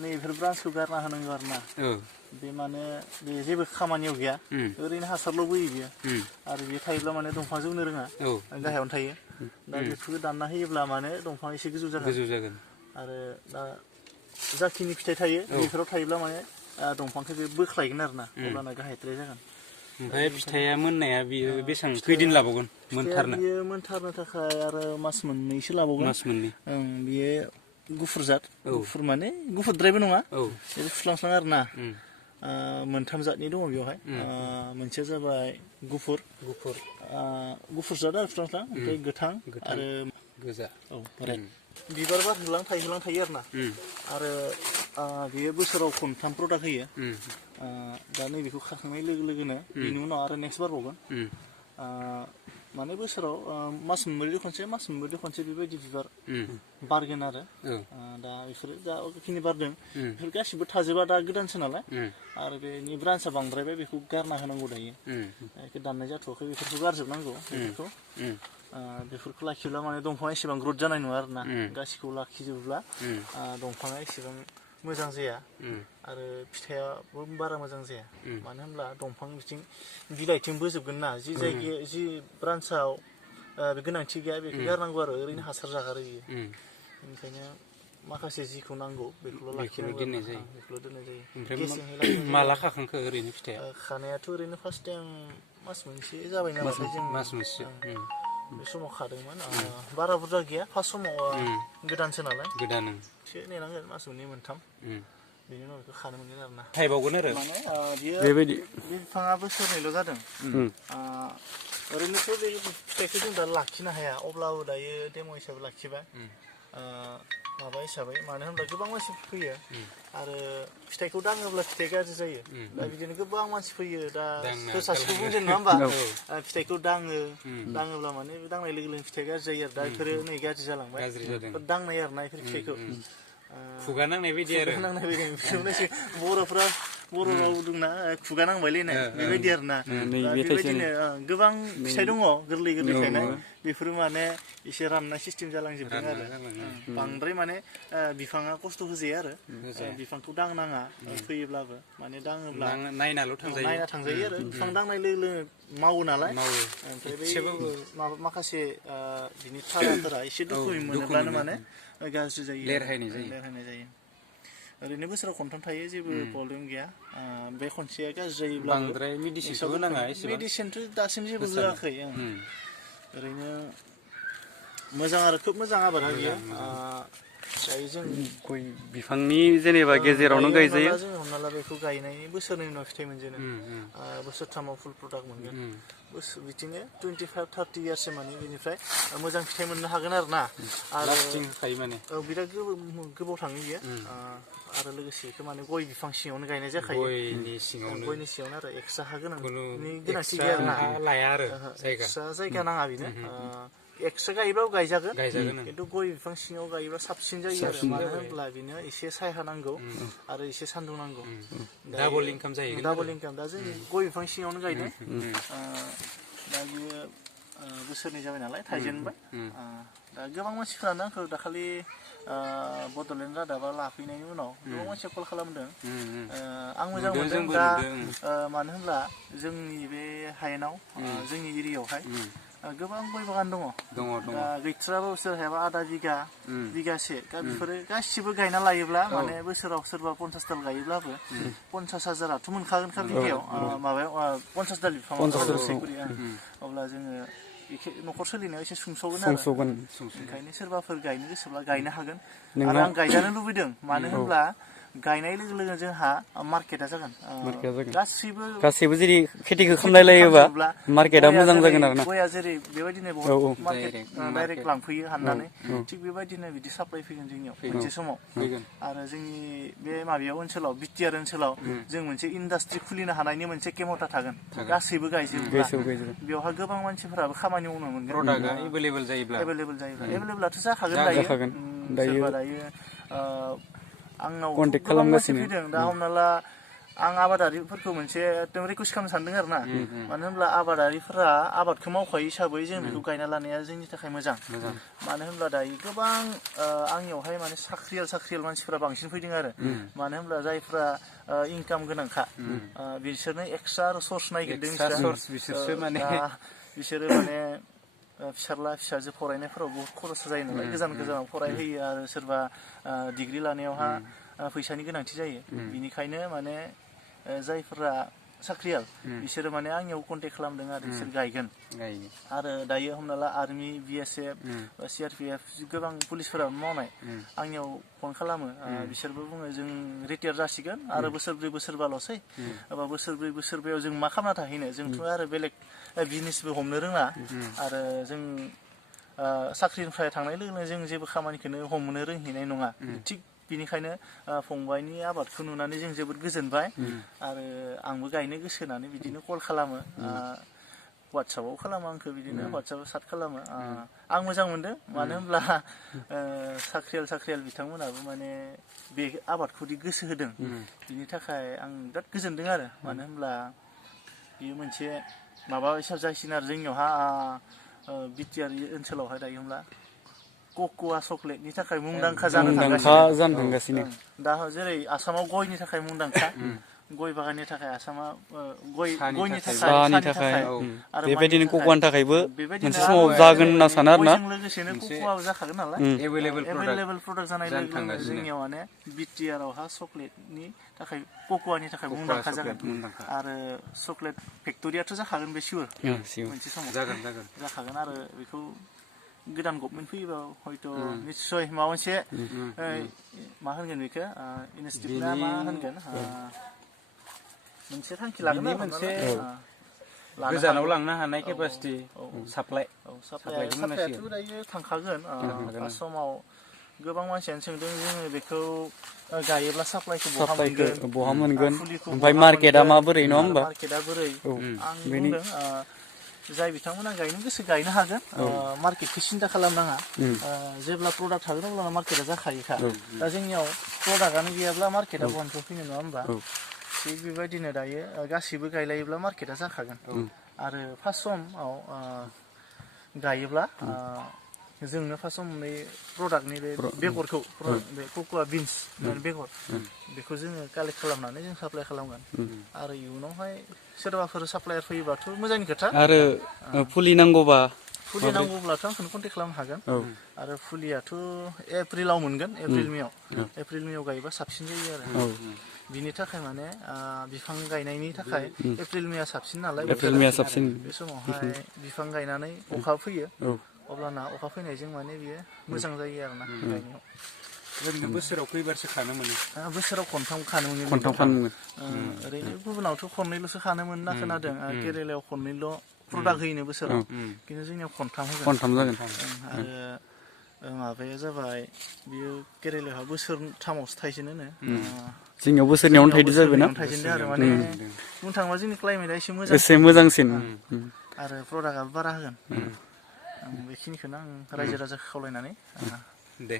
नैबेफोर ब्रान्सखौ गारना होनांगौ आरो ना बे माने बे जेबो खामानियाव गैया ओरैनो हासारल' बोयो बियो आरो बियो थायोब्ला माने दंफां जौनो रोङा गाहायावनो थायो दा बेफोरखौ दानना होयोब्ला माने दंफाङा एसे गोजौ जागोन आरो दा जाखिनि फिथाइ थायो बेफोराव थायोब्ला माने दंफांखौ बे बोख्लायगोन आरो ना अब्लाना गाहायद्राय जागोन ओमफ्राय फिथाइया मोननाया बियो बेसेबां खैदिन लाबावगोन मोनथारनो बियो मोनथारनो थाखाय आरो मास मोननैसो लाबावगोन मास मोननै बियो गुफुर जात गुफुर माने गुफुरद्रायबो नङा एसे फुस्लांस्लां आरो ना मोनथाम जातनि दङ बेवहाय मोनसेया जाबाय गुफुर जात आरो फुस्लांस्लां ओमफ्राय गोथां आरो गोजा रेड बिबार बारहोलां थाइहोलां थायो आरो ना आरो बेयो बोसोराव खनथाम प्रडाक्ट होयो दा नैबेखौ खाखांनाय लोगो लोगोनो बिनि उनाव आरो नेक्स्ट बारबावगोन माने बोसोराव मास मोनब्रै खनसे बेबायदि बिबार बारगोन आरो दा बेफोरो जाखिनि बारदों बेफोर गासिबो थाजोबा दा गोदानसो नालाय आरो बेनि ब्रान्सआ बांद्रायबाय बेखौ गारना होनांगौ दायो बेखौ दाननाय जाथ'वाखै बेफोरखौ गारजोबनांगौ बेफोरखौ लाखिब्ला माने दंफाङा एसेबां ग्रथ जानाय नङा आरो ना गासिखौबो लाखिजोबोब्ला दंफाङा एसेबां मोजां जाया आरो फिथाइयाबो बारा मोजां जाया मानो होनब्ला दंफां बिथिं बिलाइथिं बोजोबगोन ना जि जायगायाव जि ब्रान्सआव गोनांथि गैया बेखौ गारनांगौ आरो ओरैनो हासार जागारो बियो बेनिखायनो माखासे जिखौ नांगौ बेखौल' लाखिनांगौ दोननाय जायो ओमफ्राय माला खाखांखो ओरैनो फिथाइया खानायाथ' ओरैनो फार्स्ट टाइम मास मोनसे जाबाय नालाय जों मास मोनसे बे समाव खादोंमोन बारा बुरजा गैया फार्स्ट समाव गोदानसो नालाय एसे नेनांगोन मास मोननै मोनथाम बेनि उनाव बेखौ खानो मोनगोन आरो ना थाइबावगोन आरो माने बियो बे बिफाङा बोसोरनैल' जादों ओरैनोथ' बे फिथाइखौ जों दा लाखिनो हाया अब्लाबो दायो डेम' हिसाबै लाखिबाय माबा हिसाबै मानो होनब्ला गोबां मानसि फैयो आरो फिथाइखौ दाङोब्ला फिथाइ गाज्रि जायो दा बिदिनो गोबां मानसि फैयो दा सोर सासेखौ बुंदों नङा होमबा फिथाइखौ दाङोब्ला माने दांनाय लोगो लोगो फिथाइ गाज्रि जायो आरो दा बेफोरो नै गाज्रि जालांबाय दांनाय आरो ना बेफोर फिथाइखौ खुगा नांनाय बायदि आरो बर'फ्रा बर' राव दंना खुगा नांबायलायनाय बेबायदि आरो ना बेबायदिनो गोबां फिथाइ दङ गोरलै थायनाय बेफोरो माने एसे राननाय सिस्टेम जालांजोबदों आरो बांद्राय माने बिफाङा खस्थ' होजाया आरो बिफांखौ दांनाङा फैयोब्लाबो माने दाङोब्ला नायना थांजायो आरो बिफां दांनाय लोगो लोगो मावो नालाय ओमफ्राय बै माखासे बिनि थाराफोरा एसे दुखु मोनोब्लानो माने गाज्रि जायो लेरहायनाय जायो ओरैनो बोसोराव खनथाम थायो जेबो प्रब्लेम गैया बे खनसेया गाज्रि जायोब्ला बांद्राय मेडिसिनखौ होनाङा मेडिसिनथ' दासिम जेबो होआखै ओरैनो मोजां आरो खोब मोजां आबादा बियो दायो जों गय बिफांनि जेनेबा गेजेरावनो गायजायो जों हमना ला बेखौ गायनायनि बोसोरनैनि उनाव फिथाइ मोनजेनो बोसोरथामाव फुल प्रडाक्ट मोनगोन बिदिनो 25-30 इयार्ससो माने बेनिफ्राय मोजां फिथाइ मोननो हागोन आरो ना आरो बिराद गोबाव थाङो बियो आरो लोगोसे बेखौ माने गय बिफां सिङावनो गायनाय जाखायो गयनि सिङावनो आरो एक्सट्रा हा गोनांनि गोनांथि गैया आरो ना एक्सट्रा जायगा नाङा बेनो एक्सट्रा गायोब्लाबो गायजागोन खिन्थु गय बिफां सिङाव गायोब्ला साबसिन जायो आरो मानो होनब्ला बेनो एसे सायहा नांगौ आरो एसे सान्दुं नांगौ डाबल इनकाम जाहैगोन दा जों गय बिफां सिङावनो गायदों दा बियो बोसोरनै जाबाय नालाय थाइजेनबाय दा गोबां मानसिफ्रानो आंखौ दाखालि बड'लेण्ड रादाबा लाफैनायनि उनाव गोबां मानसिया कल खालामदों आं मोजां मोनदों दा मानो होनब्ला जोंनि बे हायेनाव जोंनि एरियायावहाय गोबां गय बागान दङ दा गैथ्राबाबो सोरहायाबा आधा बिगासे दा बेफोरो गासिबो गायना लायोब्ला माने बोसोराव सोरबा 50 दाल गायोब्लाबो 50,000आथ' मोनखागोनखा बिगायाव माबायाव 50 दाल बिफाङाव अब्ला जोङो न'खर सोलिनायाव एसे सुंस'गोन आरो ओंखायनो सोरबाफोर गायनो गोसोब्ला गायनो हागोन आरो आं गायजानो लुबैदों मानो होनब्ला गायनाय लोगो लोगो जोंहा मार्केटआ जागोन गासैबो जेरै खेथिखौ खालामलायोबा मार्केटआ मोजां जागोन आरो ना गया जेरै बेबायदिनो बहुत मार्केट डाइरेक्ट लांफैयो हाननानै थिग बेबायदिनो बिदि साप्लाय फैगोन जोंनियाव मोनसे समाव आरो जोंनि बे माबायाव ओनसोलाव बिटिआर ओनसोलाव जों मोनसे इन्डास्ट्रि खुलिनो हानायनि मोनसे खेमथा थागोन गासैबो गायजोबोब्ला बेवहाय गोबां मानसिफोराबो खामानि मावनो मोनगोन प्रडाक्टआ एभेलेबल जायोब्ला एभेलेबलाथ' जाखागोन दायो सोरबा दायो आंनाव कन्टेक्ट गोबां मानसि खालामगासिनो फैदों दा हमना ला आं आबादारिफोरखौ मोनसे एकदम रिकुवेस्ट खालामनो सानदों आरो ना मानो होनब्ला आबादारिफोरा आबादखौ मावखायो हिसाबै जों बेखौ गायना लानाया जोंनि थाखाय मोजां मानो होनब्ला दायो गोबां आंनियावहाय माने साख्रियाल मानसिफोरा बांसिन फैदों आरो मानो होनब्ला जायफ्रा इनकाम गोनांखा बिसोरनो एक्सट्रा आरो सर्स नागिरदों बिसोरसो माने बिसोरो माने फिसाज्ला फिसाजो फरायनायफोराव बहुत खरस जायो नालाय गोजानाव फरायहोयो आरो सोरबा डिग्रि लानायावहा फैसानि गोनांथि जायो बिनिखायनो माने जायफोरा साख्रियाल बिसोरो माने आंनियाव कन्टेक्ट खालामदों आरो बिसोर गायगोन आरो दायो हमना ला आर्मि BSF CRPF गोबां पुलिसफोराबो मावनाय आंनियाव फन खालामो बिसोरबो बुङो जों रिटायार जासिगोन आरो बोसोरब्रै बोसोरबाल'सै एबा बोसोरब्रै बोसोरबायाव जों मा खालामना थाहैनो जोंथ' आरो बेलेग बिजनेसबो हमनो रोङा आरो जों साख्रिनिफ्राय थांनाय लोगो लोगो जों जेबो खामानिखौनो हमनो रोंहैनाय नङा थिग बिनिखायनो फंबायनि आबादखौ नुनानै जों जोबोद गोजोनबाय आरो आंबो गायनो गोसो होनानै बिदिनो कल खालामो वाट्सएपाव खालामो आंखौ बिदिनो वाट्सएपाव साट खालामो आं मोजां मोनदों मानो होनब्ला साख्रियाल बिथांमोनाबो माने बे आबादखौदि गोसो होदों बिनि थाखाय आं बिराद गोजोनदों आरो मानो होनब्ला बेयो मोनसे माबा हिसाब जासिगोन आरो जोंनियावहा बिटिआर ओनसोलावहाय दायो होमब्ला कक'आ चक्लेटनि थाखाय मुंदांखा जानो थांगासिनो दा जेरै आसामाव गयनि थाखाय मुंदांखा गय बागाननि थाखाय आसामा गयनि थाखाय आरो बेबायदिनो कक'आनि थाखायबो मोनसे समाव जागोन होनना सानो आरो ना गयजों लोगोसेनो कक'आबो जाखागोन नालाय एभेलेबल प्रडाक्ट जानाय लोगो लोगो जोंनियाव माने बिटिआरआवहा चक्लेटनि थाखाय कक'आनि थाखाय मुंदांखा जागोन आरो चक्लेट फेक्ट'रियाथ' जाखागोन बे सिउर मोनसे समाव जाखागोन आरो बेखौ गोदान गभमेन्ट फैयोबा हयथ' निस्सय माबा मोनसे मा होनगोन बेखौ इनस्टिटिउटआ मा होनगोन मोनसे थांखि लागोन मोनसे गोजानाव लांनो हानाय केपासिटि साप्लायाथ' दायो थांखागोन समाव गोबां मानसियानो सोंदों जोङो बेखौ गायोब्ला साप्लाइखौ बहा मोनगोन ओमफ्राय मार्केटआ माबोरै नङा होमबा मार्केटआ बोरै आं बुंदों जाय बिथांमोना गायनो गोसो गायनो हागोन मार्केटखौ सिन्था खालामनाङा जेब्ला प्रडाक्ट थागोन अब्ला मार्केटआ जाखायोखा दा जोंनियाव प्रडाक्टआनो गैयाब्ला मार्केटआ बन्द फैनो नङा होमबा थिग बेबायदिनो दायो गासैबो गायलायोब्ला मार्केटआ जाखागोन आरो फार्स्ट समाव गायोब्ला जोंनो फार्स्ट समाव प्रडाक्टनि बे बेगरखौ बे कक'आ बिन्स बेगर बेखौ जोङो कालेक्ट खालामनानै जों साप्लाइ खालामगोन आरो इयुनावहाय सोरबाफोर साप्लायार फैयोबाथ' मोजांनि खोथा आरो फुलि नांगौब्लाथ' आंखौनो कन्टेक्ट खालामनो हागोन आरो फुलियाथ' एप्रिलाव मोनगोन एप्रिल मेयाव गायोबा साबसिन जायो आरो बिनि थाखाय माने बिफां गायनायनि थाखाय एप्रिल मेया साबसिन नालाय बे समावहाय बिफां गायनानै अखा फैयो अब्लाना अखा फैनायजों माने बियो मोजां जायो आरोना गायनायाव ओरैनो बोसोराव खैबारसो खानो मोनो बोसोराव खनथाम खानो मोनो ओरैनो गुबुनावथ' खननैल'सो खानो मोनो होनना खोनादों केरेलायाव खननैल' प्रडाक्ट होयोनो बोसोराव खिन्थु जोंनियाव खनथाम जागोन आरो माबाया जाबाय बियो केरेलायावहा बोसोरथामावसो थायजेनो जोंनियाव बोसोरनैयावनो थायदो जाबाय ना थायजेनदों आरो माने बुंनो थाङोबा जोंनि क्लाइमेटआ एसे मोजांसिन आरो प्रडाक्टआबो बारा होगोन बेखिनिखौनो आं रायजो राजाखौ खावलायनानै दे